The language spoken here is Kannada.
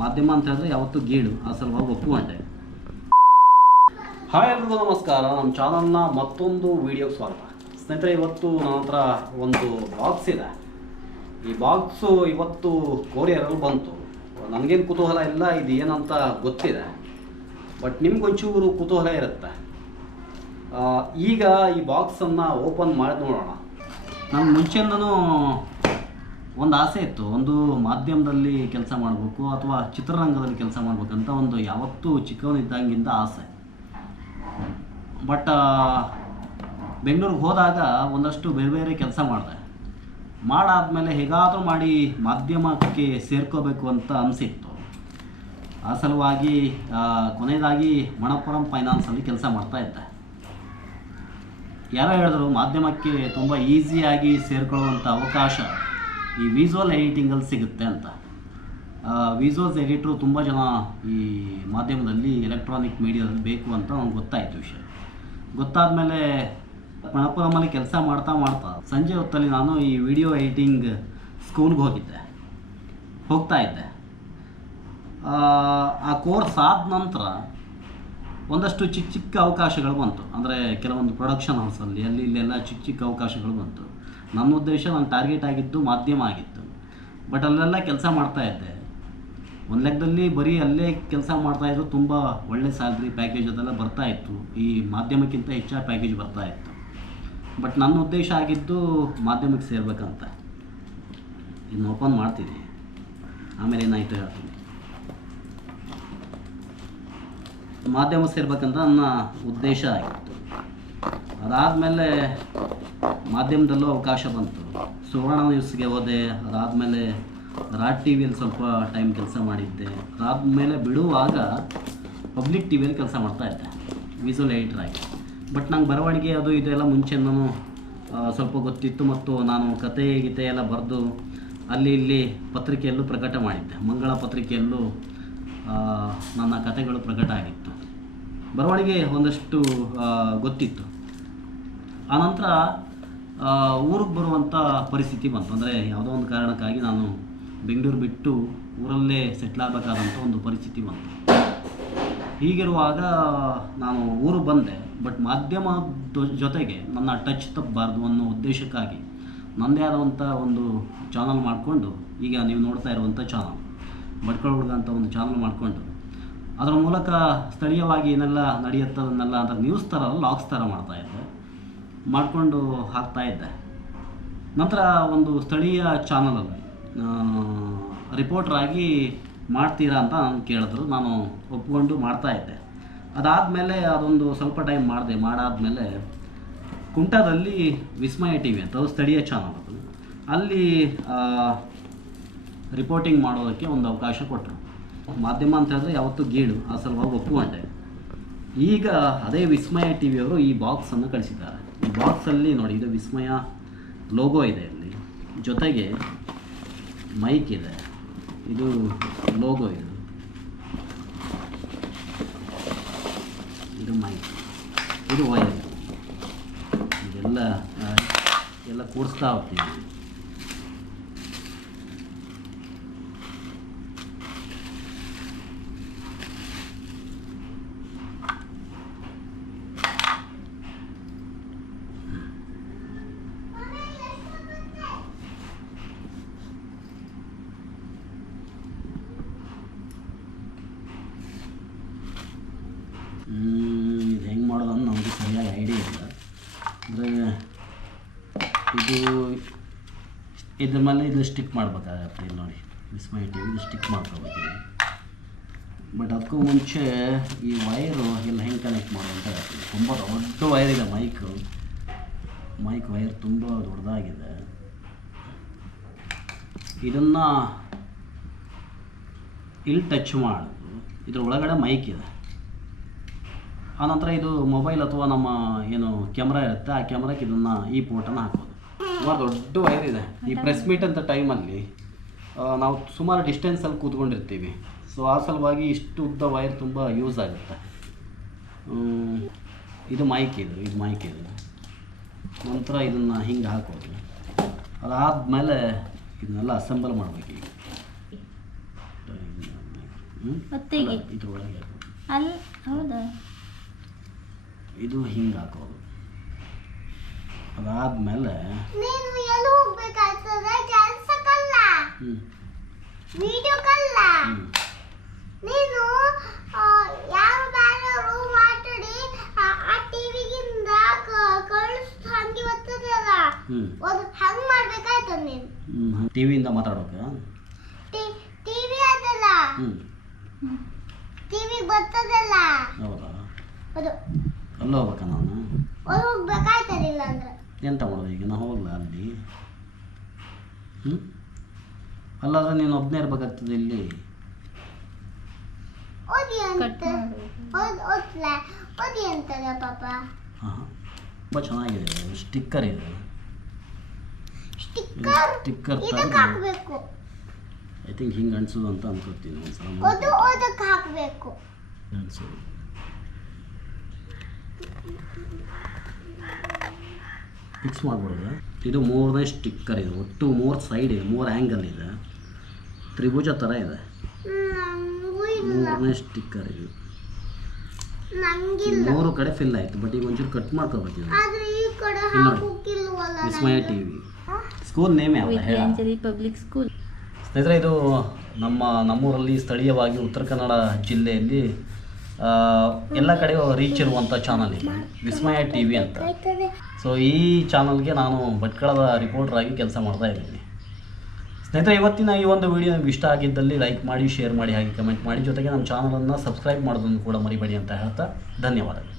ಮಾಧ್ಯಮ ಅಂತ ಹೇಳಿದ್ರೆ ಯಾವತ್ತೂ ಗೀಳು, ಆ ಸಲುವಾಗಿ ಒಪ್ಪುವಂತೆ. ಹಾಯ್ ಎಲ್ರಿಗೂ ನಮಸ್ಕಾರ, ನಮ್ಮ ಚಾನಲ್ನ ಮತ್ತೊಂದು ವೀಡಿಯೋಗೆ ಸ್ವಾಗತ. ಸ್ನೇಹಿತರೆ, ಇವತ್ತು ನನ್ನ ಹತ್ರ ಒಂದು ಬಾಕ್ಸ್ ಇದೆ. ಈ ಬಾಕ್ಸು ಇವತ್ತು ಕೊರಿಯರಲ್ಲಿ ಬಂತು. ನನಗೇನು ಕುತೂಹಲ ಇಲ್ಲ, ಇದು ಏನಂತ ಗೊತ್ತಿದೆ, ಬಟ್ ನಿಮ್ಗೊಂಚೂರು ಕುತೂಹಲ ಇರುತ್ತೆ. ಈಗ ಈ ಬಾಕ್ಸನ್ನು ಓಪನ್ ಮಾಡಿ ನೋಡೋಣ. ನನ್ನ ಮುಂಚೆಯಿಂದನೂ ಒಂದು ಆಸೆ ಇತ್ತು, ಒಂದು ಮಾಧ್ಯಮದಲ್ಲಿ ಕೆಲಸ ಮಾಡಬೇಕು ಅಥವಾ ಚಿತ್ರರಂಗದಲ್ಲಿ ಕೆಲಸ ಮಾಡಬೇಕಂತ ಒಂದು ಯಾವತ್ತೂ ಚಿಕ್ಕವನಿದ್ದಂಗಿಂದ ಆಸೆ. ಬಟ್ ಬೆಂಗಳೂರಿಗೆ ಹೋದಾಗ ಒಂದಷ್ಟು ಬೇರೆ ಬೇರೆ ಕೆಲಸ ಮಾಡಾದ್ಮೇಲೆ ಹೇಗಾದರೂ ಮಾಡಿ ಮಾಧ್ಯಮಕ್ಕೆ ಸೇರ್ಕೋಬೇಕು ಅಂತ ಅನಿಸಿತ್ತು. ಆ ಸಲುವಾಗಿ ಕೊನೆಯದಾಗಿ ಮಣಪ್ಪುರಂ ಫೈನಾನ್ಸಲ್ಲಿ ಕೆಲಸ ಮಾಡ್ತಾಯಿದ್ದೆ. ಯಾರೋ ಹೇಳಿದ್ರು ಮಾಧ್ಯಮಕ್ಕೆ ತುಂಬ ಈಸಿಯಾಗಿ ಸೇರ್ಕೊಳ್ಳುವಂಥ ಅವಕಾಶ ಈ ವಿಜುವಲ್ ಎಡಿಟಿಂಗಲ್ಲಿ ಸಿಗುತ್ತೆ ಅಂತ. ವಿಜುವಲ್ಸ್ ಎಡಿಟ್ರು ತುಂಬ ಜನ ಈ ಮಾಧ್ಯಮದಲ್ಲಿ ಎಲೆಕ್ಟ್ರಾನಿಕ್ ಮೀಡಿಯಾದಲ್ಲಿ ಬೇಕು ಅಂತ ನನಗೆ ಗೊತ್ತಾಯಿತು. ವಿಷಯ ಗೊತ್ತಾದ ಮೇಲೆ ಮಣಪ್ಪುರಮಲ್ಲಿ ಕೆಲಸ ಮಾಡ್ತಾ ಸಂಜೆ ಹೊತ್ತಲ್ಲಿ ನಾನು ಈ ವಿಡಿಯೋ ಎಡಿಟಿಂಗ್ ಸ್ಕೂಲ್ಗೆ ಹೋಗ್ತಾ ಇದ್ದೆ. ಆ ಕೋರ್ಸ್ ಆದ ನಂತರ ಒಂದಷ್ಟು ಚಿಕ್ಕ ಅವಕಾಶಗಳು ಬಂತು. ಅಂದರೆ ಕೆಲವೊಂದು ಪ್ರೊಡಕ್ಷನ್ ಹೌಸಲ್ಲಿ ಇಲ್ಲೆಲ್ಲ ಚಿಕ್ಕ ಅವಕಾಶಗಳು ಬಂತು. ನನ್ನ ಉದ್ದೇಶ, ನನ್ನ ಟಾರ್ಗೆಟ್ ಆಗಿದ್ದು ಮಾಧ್ಯಮ ಆಗಿತ್ತು. ಬಟ್ ಅಲ್ಲೆಲ್ಲ ಕೆಲಸ ಮಾಡ್ತಾಯಿದ್ದೆ. ಒಂದು ಲೆಕ್ಕದಲ್ಲಿ ಬರೀ ಅಲ್ಲೇ ಕೆಲಸ ಮಾಡ್ತಾಯಿದ್ರು, ತುಂಬ ಒಳ್ಳೆ ಸ್ಯಾಲ್ರಿ ಪ್ಯಾಕೇಜ್ ಅದೆಲ್ಲ ಬರ್ತಾಯಿತ್ತು. ಈ ಮಾಧ್ಯಮಕ್ಕಿಂತ ಹೆಚ್ಚಾದ ಪ್ಯಾಕೇಜ್ ಬರ್ತಾಯಿತ್ತು. ಬಟ್ ನನ್ನ ಉದ್ದೇಶ ಆಗಿದ್ದು ಮಾಧ್ಯಮಕ್ಕೆ ಸೇರ್ಬೇಕಂತ. ಇದನ್ನ ಓಪನ್ ಮಾಡ್ತೀನಿ, ಆಮೇಲೆ ಏನಾಯಿತು ಹೇಳ್ತೀನಿ. ಮಾಧ್ಯಮ ಸೇರ್ಬೇಕಂತ ನನ್ನ ಉದ್ದೇಶ ಆಗಿತ್ತು. ಅದಾದಮೇಲೆ ಮಾಧ್ಯಮದಲ್ಲೂ ಅವಕಾಶ ಬಂತು. ಸುವರ್ಣ ನ್ಯೂಸ್ಗೆ ಹೋದೆ. ಅದಾದಮೇಲೆ ರಾಜ್ ಟಿ ವಿಯಲ್ಲಿ ಸ್ವಲ್ಪ ಟೈಮ್ ಕೆಲಸ ಮಾಡಿದ್ದೆ. ಅದಾದಮೇಲೆ ಬಿಡುವಾಗ ಪಬ್ಲಿಕ್ ಟಿ ವಿಯಲ್ಲಿ ಕೆಲಸ ಮಾಡ್ತಾಯಿದ್ದೆ ವಿಜುವಲ್ ಎಡಿಟರ್ ಆಗಿ. ಬಟ್ ನಂಗೆ ಬರವಣಿಗೆ ಅದು ಇದೆಲ್ಲ ಮುಂಚೆನೂ ಸ್ವಲ್ಪ ಗೊತ್ತಿತ್ತು. ಮತ್ತು ನಾನು ಕತೆ ಗೀತೆ ಎಲ್ಲ ಬರೆದು ಇಲ್ಲಿ ಪತ್ರಿಕೆಯಲ್ಲೂ ಪ್ರಕಟ ಮಾಡಿದ್ದೆ. ಮಂಗಳ ಪತ್ರಿಕೆಯಲ್ಲೂ ನನ್ನ ಕತೆಗಳು ಪ್ರಕಟ ಆಗಿತ್ತು. ಬರವಣಿಗೆ ಒಂದಷ್ಟು ಗೊತ್ತಿತ್ತು. ಆನಂತರ ಊರಿಗೆ ಬರುವಂಥ ಪರಿಸ್ಥಿತಿ ಬಂತು. ಅಂದರೆ ಯಾವುದೋ ಒಂದು ಕಾರಣಕ್ಕಾಗಿ ನಾನು ಬೆಂಗಳೂರು ಬಿಟ್ಟು ಊರಲ್ಲೇ ಸೆಟ್ಲ್ ಆಗಬೇಕಾದಂಥ ಒಂದು ಪರಿಸ್ಥಿತಿ ಬಂತು. ಹೀಗಿರುವಾಗ ನಾನು ಊರಿಗೆ ಬಂದೆ. ಬಟ್ ಮಾಧ್ಯಮದ ಜೊತೆಗೆ ನನ್ನ ಟಚ್ ತಪ್ಪಬಾರ್ದು ಅನ್ನೋ ಉದ್ದೇಶಕ್ಕಾಗಿ ನನ್ನದೇ ಆದಂಥ ಒಂದು ಚಾನಲ್ ಮಾಡಿಕೊಂಡು, ಈಗ ನೀವು ನೋಡ್ತಾ ಇರುವಂಥ ಚಾನಲ್ ಭಟ್ಕಳ ಹುಡುಗ ಅಂತ ಒಂದು ಚಾನಲ್ ಮಾಡಿಕೊಂಡು, ಅದರ ಮೂಲಕ ಸ್ಥಳೀಯವಾಗಿ ಏನೆಲ್ಲ ನಡೆಯುತ್ತದನ್ನೆಲ್ಲ ಅಂತ ನ್ಯೂಸ್ ಥರ ಲಾಗ್ಸ್ ಥರ ಮಾಡ್ತಾಯಿದ್ದೆ, ಮಾಡಿಕೊಂಡು ಹಾಕ್ತಾಯಿದ್ದೆ. ನಂತರ ಒಂದು ಸ್ಥಳೀಯ ಚಾನಲಲ್ಲಿ ರಿಪೋರ್ಟ್ರಾಗಿ ಮಾಡ್ತೀರಾ ಅಂತ ನಾನು ಕೇಳಿದ್ರು. ನಾನು ಒಪ್ಕೊಂಡು ಮಾಡ್ತಾಯಿದ್ದೆ. ಅದಾದಮೇಲೆ ಅದೊಂದು ಸ್ವಲ್ಪ ಟೈಮ್ ಮಾಡಾದಮೇಲೆ ಕುಂಟಾದಲ್ಲಿ ವಿಸ್ಮಯ ಟಿ ವಿ ಅಂತ ಅದು ಸ್ಥಳೀಯ ಚಾನಲ್, ಅದು ಅಲ್ಲಿ ರಿಪೋರ್ಟಿಂಗ್ ಮಾಡೋದಕ್ಕೆ ಒಂದು ಅವಕಾಶ ಕೊಟ್ಟರು. ಮಾಧ್ಯಮ ಅಂತ ಹೇಳಿದ್ರೆ ಯಾವತ್ತೂ ಗೀಳು, ಆ ಸಲುವಾಗಿ ಒಪ್ಪುವಂತೆ. ಈಗ ಅದೇ ವಿಸ್ಮಯ ಟಿ ವಿಯವರು ಈ ಬಾಕ್ಸನ್ನು ಕಳಿಸಿದ್ದಾರೆ. ಈ ಬಾಕ್ಸಲ್ಲಿ ನೋಡಿ, ಇದು ವಿಸ್ಮಯ ಲೋಗೋ ಇದೆ ಇಲ್ಲಿ, ಜೊತೆಗೆ ಮೈಕ್ ಇದೆ, ಇದು ಲೋಗೋ, ಇದು ಮೈಕ್, ಇದು ವೈರ್, ಇದೆಲ್ಲ ಕೂಡಿಸ್ತಾ ಹೋಗ್ತೀವಿ. ಇದು ಹೆಂಗೆ ಮಾಡೋದಂದ್ರೆ ನಮಗೆ ಸರಿಯಾಗಿ ಐಡಿಯಾ ಇಲ್ಲ. ಅಂದರೆ ಇದ್ರ ಮೇಲೆ ಇದು ಸ್ಟಿಕ್ ಮಾಡಬೇಕಾಗತ್ತೆ. ಇಲ್ಲಿ ನೋಡಿ, ವಿಸ್ಮಯ ಟಿ ವಿ ಸ್ಟಿಕ್ ಮಾಡ್ಕೋಬೇಕು. ಬಟ್ ಅದಕ್ಕೂ ಮುಂಚೆ ಈ ವೈರು ಎಲ್ಲ ಹೆಂಗೆ ಕನೆಕ್ಟ್ ಮಾಡೋದಂತ ಹೇಳ್ತೀನಿ. ತುಂಬ ದೊಡ್ಡ ವೈರ್ ಇದೆ. ಮೈಕ್ ವೈರ್ ತುಂಬ ದೊಡ್ಡದಾಗಿದೆ. ಇದನ್ನು ಇಲ್ಲಿ ಟಚ್ ಮಾಡೋದು, ಇದ್ರ ಒಳಗಡೆ ಮೈಕ್ ಇದೆ. ಆನಂತರ ಇದು ಮೊಬೈಲ್ ಅಥವಾ ನಮ್ಮ ಏನು ಕ್ಯಾಮ್ರಾ ಇರುತ್ತೆ, ಆ ಕ್ಯಾಮ್ರಾಕ್ಕೆ ಇದನ್ನು ಈ ಪೋರ್ಟನ್ನು ಹಾಕೋದು. ಸುಮಾರು ದೊಡ್ಡ ವೈರ್ ಇದೆ. ಈ ಪ್ರೆಸ್ ಮೀಟ್ ಅಂತ ಟೈಮಲ್ಲಿ ನಾವು ಸುಮಾರು ಡಿಸ್ಟೆನ್ಸಲ್ಲಿ ಕೂತ್ಕೊಂಡಿರ್ತೀವಿ. ಸೊ ಆ ಸಲುವಾಗಿ ಇಷ್ಟು ಉದ್ದ ವೈರ್ ತುಂಬ ಯೂಸ್ ಆಗುತ್ತೆ. ಇದು ಮೈಕ್ ಇದು ನಂತರ ಇದನ್ನು ಹಿಂಗೆ ಹಾಕೋದು. ಅದಾದಮೇಲೆ ಇದನ್ನೆಲ್ಲ ಅಸೆಂಬಲ್ ಮಾಡಬೇಕು. ಈಗ ಹೊತ್ತಿಗೆ ಇದ್ರೊಳಗೆ ಅಲ್ಲಿ ಹೌದಾ ಇದು ಹಿಂಗೆ ಹಾಕೋದು. ಅದಾದ್ಮೇಲೆ ನೀನು ಎಲ್ಲಿ ಹೋಗ್ಬೇಕಾಗ್ತದೆ ಕೆಲಸಕ್ಕಲ್ಲ ವಿಡಿಯೋಕ್ಕಲ್ಲ ನೀನು ಯಾರು ಬೇರೆ ರೂಮ್ ಮಾತಾಡಿ ಆ ಟಿವಿಗಿಂದ ಕಳಿಸ್ ಹಂಗೆ ಬರ್ತದಲ್ಲ ಅದು ಹಂಗೆ ಮಾಡ್ಬೇಕಾಯ್ತದ ನೀನು ಟಿವಿಯಿಂದ ಮಾತಾಡೋಕೆ ಟಿವಿ ಅದಲ್ಲ ಟಿವಿ ಬರ್ತದಲ್ಲ ಹೌದಾ ಅದು ಅಲ್ಲಿ ಹೋಗ್ಬೇಕಾ ನಾನು ಅಲ್ಲಿ ಹೋಗ್ಬೇಕಾಯ್ತದಿಲ್ಲ ಅಂದ್ರೆ ಎಂತ ಮಾಡೋದು ಈಗ ನಾ ಹೋಗ್ಲಾ ಅಲ್ಲಿ ಅಲ್ಲಾದ್ರೆ ನೀನು ಒಬ್ಬನೇ ಇರ್ಬೇಕಾಗ್ತದೆ ಇಲ್ಲಿ ಓದಿ ಅಂತ ಓದಿ ಅಂತದ ಪಾಪ ಹಾಂ ತುಂಬ ಚೆನ್ನಾಗಿದೆ ಸ್ಟಿಕ್ಕರ್ ಇದೆ ಸ್ಟಿಕ್ಕರ್ ಇದಕ್ಕೆ ಹಾಕಬೇಕು ಐ ಥಿಂಕ್ ಹಿಂಗೆ ಅನ್ಸೋದು ಅಂತ ಅನ್ಕೋತೀನಿ ಒಂದ್ಸಲ ಅದು ಓದಕ್ಕೆ ಹಾಕಬೇಕು ಅನ್ಸೋದು ಫಿಕ್ಸ್ ಮಾಡ್ಬಿಡೋದು. ಇದು 3ನೇ ಸ್ಟಿಕ್ಕರ್ ಇದೆ, ಒಟ್ಟು 3 ಸೈಡ್ ಇದೆ, 3 ಆ್ಯಂಗಲ್ ಇದೆ, ತ್ರಿಭುಜ ಥರ ಇದೆ. 3ನೇ ಸ್ಟಿಕ್ಕರ್ ಇದು 3 ಕಡೆ ಫಿಲ್ ಆಯಿತು. ಬಟ್ ಈಗ ಒಂಚೂರು ಕಟ್ ಮಾಡ್ಕೋಬೇಕು. ವಿಸ್ಮಯ ಟಿವಿ ಸ್ಕೂಲ್ ನೇಮ್ ಯಾವುದು ಹೇಳ ಪಬ್ಲಿಕ್ ಸ್ಕೂಲ್. ಸ್ನೇಹಿತರೆ, ಇದು ನಮ್ಮೂರಲ್ಲಿ ಸ್ಥಳೀಯವಾಗಿ ಉತ್ತರ ಕನ್ನಡ ಜಿಲ್ಲೆಯಲ್ಲಿ ಎಲ್ಲ ಕಡೆ ರೀಚ್ ಇರುವಂಥ ಚಾನಲ್ ಇದು ವಿಸ್ಮಯ ಟಿವಿ ಅಂತ. ಸೊ ಈ ಚಾನಲ್ಗೆ ನಾನು ಭಟ್ಕಳದ ರಿಪೋರ್ಟರ್ ಆಗಿ ಕೆಲಸ ಮಾಡ್ತಾ ಇದ್ದೀನಿ. ಸ್ನೇಹಿತರೆ, ಇವತ್ತಿನ ಈ ಒಂದು ವಿಡಿಯೋ ನಿಮ್ಗೆ ಇಷ್ಟ ಆಗಿದ್ದಲ್ಲಿ ಲೈಕ್ ಮಾಡಿ, ಶೇರ್ ಮಾಡಿ, ಹಾಗೆ ಕಮೆಂಟ್ ಮಾಡಿ, ಜೊತೆಗೆ ನಮ್ಮ ಚಾನಲನ್ನು ಸಬ್ಸ್ಕ್ರೈಬ್ ಮಾಡೋದನ್ನು ಕೂಡ ಮರಿಬೇಡಿ ಅಂತ ಹೇಳ್ತಾ ಧನ್ಯವಾದಗಳು.